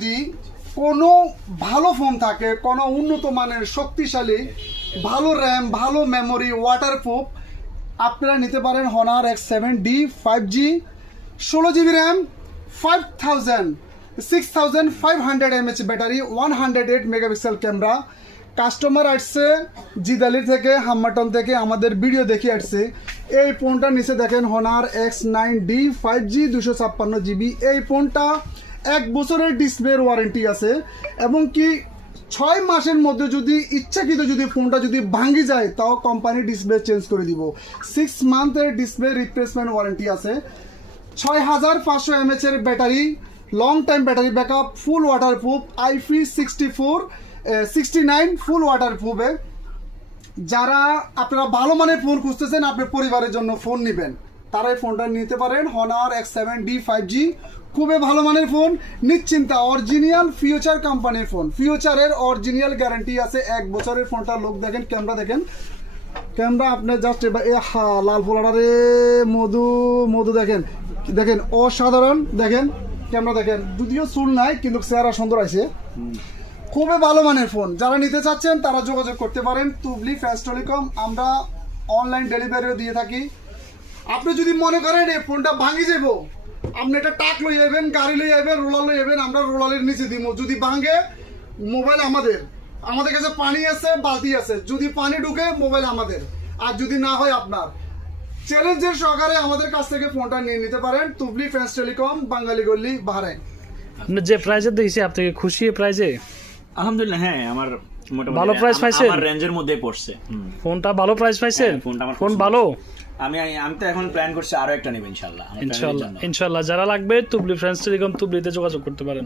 যদি কোনো ভালো ফোন থাকে, কোনো উন্নত মানের শক্তিশালী ভালো র্যাম ভালো মেমোরি ওয়াটারপ্রুফ, আপনারা নিতে পারেন Honor X7D 5G 16GB RAM 6500 mAh battery 108 megapixel camera. Customer আসছে জিদালি থেকে হাম্মাটন থেকে আমাদের ভিডিও দেখে আসছে। এই ফোনটা নিচে দেখেন Honor X9D 5G 256GB। এই ফোনটা 1 বছরের ডিসপ্লের ওয়ারেন্টি আছে এবং কি 6 মাসের মধ্যে যদি ইচ্ছাকৃত যদি ফোনটা যদি ভাঙি যায় তাও কোম্পানি ডিসপ্লে চেঞ্জ করে দিব। 6 মান্থের ডিসপ্লে রিপ্লেসমেন্ট ওয়ারেন্টি আছে। 6500 mAh এর battery, long time battery backup, ফুল ওয়াটারপ্রুফ, IP69 ফুল ওয়াটারপ্রুফে। যারা আপনারা ভালো মানের ফোন খুঁজতেছেন, আপনি পরিবারের জন্য ফোন নেবেন, তারা এই ফোনটা নিতে পারেন Honor X7D 5G। খুবই ভালো মানের ফোন, নিশ্চিন্তা অরিজিনাল ফিউচার কোম্পানির ফোন, ফিউচারের অরিজিনাল গ্যারান্টি আছে 1 বছরের। ফোনটা লোক দেখেন, ক্যামেরা দেখেন, ক্যামেরা আপনি জাস্ট লাল ফোলাটারে মধু মধু দেখেন দেখেন অসাধারণ। দেখেন ক্যামেরা দেখেন, যদিও চুল নাই কিন্তু চেহারা সুন্দর আছে। খুবই ভালো মানের ফোন, যারা নিতে চাচ্ছেন তারা যোগাযোগ করতে পারেন তুবলি ফ্যাস্ট টেলিকম। আমরা অনলাইন ডেলিভারিও দিয়ে থাকি। আপনি যদি মনে করেন এই ফোনটা ভাঙি যাব, আপনি একটা টাক লই যাবেন, গাড়ি লই যাবেন, রোলার লই যাবেন, আমরা রোলারের নিচে দিব। যদি ভাঙে মোবাইল আমাদের কাছে পানি আছে, বালতি আছে, যদি পানি ঢুকে মোবাইল আমাদের, আর যদি না হয় আপনার। চ্যালেঞ্জের সহকারে আমাদের কাছ থেকে ফোনটা নিয়ে নিতে পারেন তুবলি ফ্যাস্ট টেলিকম, বাঙালি গল্লি, বাহরাইন। আপনি যে প্রাইসে দিয়েছি আপনি কি খুশি এই প্রাইসে? আলহামদুলিল্লাহ, হ্যাঁ, আমার মোটামুটি ভালো প্রাইস পাইছেন? আমার রেঞ্জের মধ্যে পড়ছে। ফোনটা ভালো প্রাইস পাইছেন? ফোনটা আমার ফোন পছন্দ। ভালো। আমি তো এখন প্ল্যান করছি আরো একটা নেব ইনশাআল্লাহ। ইনশাআল্লাহ যারা লাগবে তুবলি ফ্রেন্ডস টেলিকম তুবলিতে যোগাযোগ করতে পারেন।